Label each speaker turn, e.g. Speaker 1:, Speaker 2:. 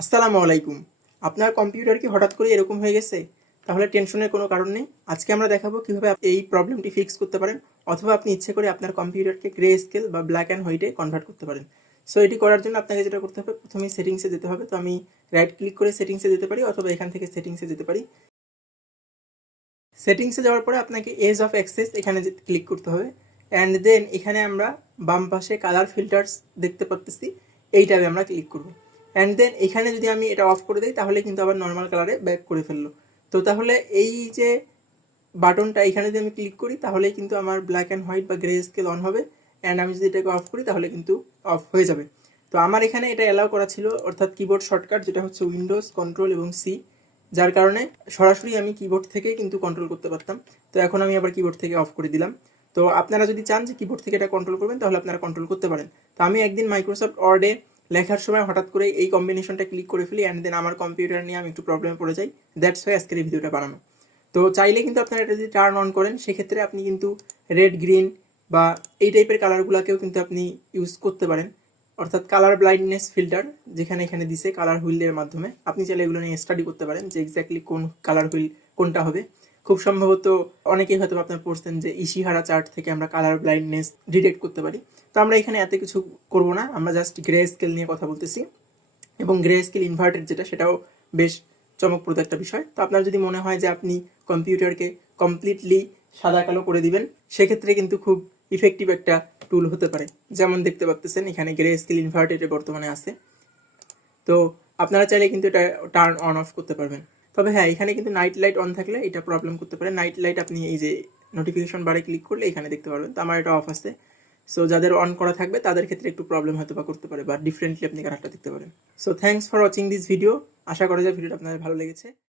Speaker 1: আসসালামু আলাইকুম। আপনার কম্পিউটার কি হঠাৎ করে এরকম হয়ে গেছে? তাহলে টেনশনের কোনো কারণ নেই। আজকে আমরা দেখাবো কীভাবে এই প্রবলেমটি ফিক্স করতে পারেন, অথবা আপনি ইচ্ছে করে আপনার কম্পিউটারকে গ্রে স্কেল বা ব্ল্যাক অ্যান্ড হোয়াইটে কনভার্ট করতে পারেন। সো এটি করার জন্য আপনাকে যেটা করতে হবে, প্রথমে সেটিংসে যেতে হবে। তো আমি রাইট ক্লিক করে সেটিংসে যেতে পারি, অথবা এখান থেকে সেটিংসে যেতে পারি। সেটিংসে যাওয়ার পরে আপনাকে এজ অফ অ্যাক্সেস এখানে ক্লিক করতে হবে। অ্যান্ড দেন এখানে আমরা বাম পাশে কালার ফিল্টার্স দেখতে পাচ্ছি এই ট্যাবে আমরা ক্লিক করব। অ্যান্ড দেন এখানে যদি আমি এটা অফ করে দিই, তাহলে কিন্তু আবার নর্মাল কালারে ব্যাক করে ফেলল। তো তাহলে এই যে বাটনটা এখানে যদি আমি ক্লিক করি, তাহলে কিন্তু আমার ব্ল্যাক অ্যান্ড হোয়াইট বা গ্রে স্কেল অন হবে। অ্যান্ড আমি যদি এটাকে অফ করি, তাহলে কিন্তু অফ হয়ে যাবে। তো আমার এখানে এটা অ্যালাউ করা ছিল, অর্থাৎ কিবোর্ড শর্টকাট যেটা হচ্ছে উইন্ডোজ কন্ট্রোল এবং সি যার কারণে সরাসরি আমি কিবোর্ড থেকে কিন্তু কন্ট্রোল করতে পারতাম। তো এখন আমি আবার কিবোর্ড থেকে অফ করে দিলাম। তো আপনারা যদি চান যে কিবোর্ড থেকে এটা কন্ট্রোল করবেন, তাহলে আপনারা কন্ট্রোল করতে পারেন। তো আমি একদিন মাইক্রোসফট ওয়ার্ডে লেখার সময় হঠাৎ করে এই কম্বিনেশনটা ক্লিক করে ফেলি অ্যান্ড দেন আমার কম্পিউটার নিয়ে আমি একটু প্রবলেমে পড়ে যাই। দ্যাটস ওয়াই আজকের এই ভিডিওটা বানানো। তো চাইলে কিন্তু আপনারা এটা যদি টার্ন অন করেন, সেক্ষেত্রে আপনি কিন্তু রেড গ্রিন বা এই টাইপের কালারগুলোকেও কিন্তু আপনি ইউজ করতে পারেন। অর্থাৎ কালার ব্লাইন্ডনেস ফিল্টার যেখানে এখানে দিছে কালার হুইলের মাধ্যমে। আপনি চাইলে এগুলো নিয়ে স্টাডি করতে পারেন যে এক্স্যাক্টলি কোন কালার হুইল কোনটা হবে। খুব সম্ভবত অনেকেই হয়তো আপনার পড়ছেন যে ইশিহারা চার্ট থেকে আমরা কালার ব্লাইন্ডনেস ডিটেক্ট করতে পারি। তো আমরা এখানে এত কিছু করব না, আমরা জাস্ট গ্রে স্কেল নিয়ে কথা বলতেছি। এবং গ্রে স্কেল ইনভার্টেড যেটা, সেটাও বেশ চমকপ্রদ একটা বিষয়। তো আপনার যদি মনে হয় যে আপনি কম্পিউটারকে কমপ্লিটলি সাদা কালো করে দিবেন, সেক্ষেত্রে কিন্তু খুব ইফেক্টিভ একটা টুল হতে পারে। যেমন দেখতে পাচ্ছেন এখানে গ্রে স্কেল ইনভার্টেড বর্তমানে আছে। তো আপনারা চাইলে কিন্তু এটা টার্ন অন অফ করতে পারবেন। তবে হ্যাঁ এখানে কিন্তু নাইট লাইট অন থাকলে এটা প্রবলেম করতে পারে। নাইট লাইট আপনি এই যে নোটিফিকেশন বারে ক্লিক করলে এখানে দেখতে পারবেন। তো আমার এটা অফ আছে। সো যাদের অন করা থাকবে, তাদের ক্ষেত্রে একটু প্রবলেম হয়তো বা করতে পারে বা ডিফারেন্টলি আপনি কালারটা দেখতে পারেন। So thanks for watching this video আশা করা যায় ভিডিওটা আপনাদের ভালো লেগেছে।